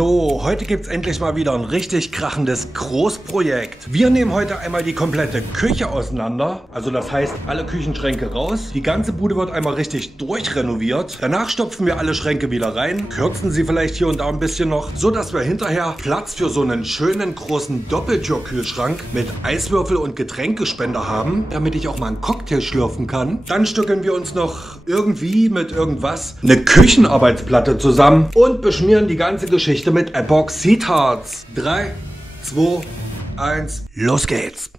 So, heute gibt's endlich mal wieder ein richtig krachendes Großprojekt. Wir nehmen heute einmal die komplette Küche auseinander. Also das heißt, alle Küchenschränke raus. Die ganze Bude wird einmal richtig durchrenoviert. Danach stopfen wir alle Schränke wieder rein, kürzen sie vielleicht hier und da ein bisschen noch, so dass wir hinterher Platz für so einen schönen großen Doppeltürkühlschrank mit Eiswürfel und Getränkespender haben, damit ich auch mal einen Cocktail schlürfen kann. Dann stückeln wir uns noch irgendwie mit irgendwas eine Küchenarbeitsplatte zusammen und beschmieren die ganze Geschichte mit Epoxidharz. 3, 2, 1, los geht's!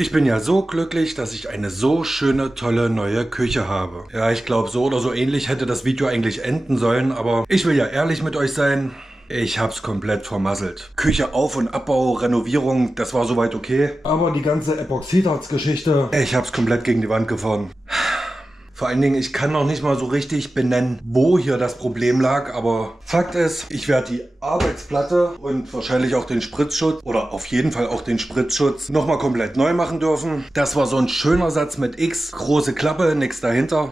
Ich bin ja so glücklich, dass ich eine so schöne, tolle neue Küche habe. Ja, ich glaube, so oder so ähnlich hätte das Video eigentlich enden sollen, aber ich will ja ehrlich mit euch sein. Ich hab's komplett vermasselt. Küche Auf- und Abbau, Renovierung, das war soweit okay. Aber die ganze Epoxidharz-Geschichte, ich hab's komplett gegen die Wand gefahren. Vor allen Dingen, ich kann noch nicht mal so richtig benennen, wo hier das Problem lag, aber Fakt ist, ich werde die Arbeitsplatte und wahrscheinlich auch den Spritzschutz oder auf jeden Fall auch den Spritzschutz nochmal komplett neu machen dürfen. Das war so ein schöner Satz mit X, große Klappe, nichts dahinter.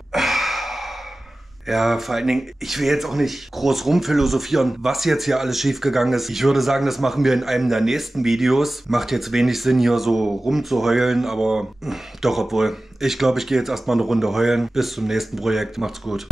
Ja, vor allen Dingen, ich will jetzt auch nicht groß rumphilosophieren, was jetzt hier alles schiefgegangen ist. Ich würde sagen, das machen wir in einem der nächsten Videos. Macht jetzt wenig Sinn, hier so rumzuheulen, aber doch, obwohl. Ich glaube, ich gehe jetzt erstmal eine Runde heulen. Bis zum nächsten Projekt. Macht's gut.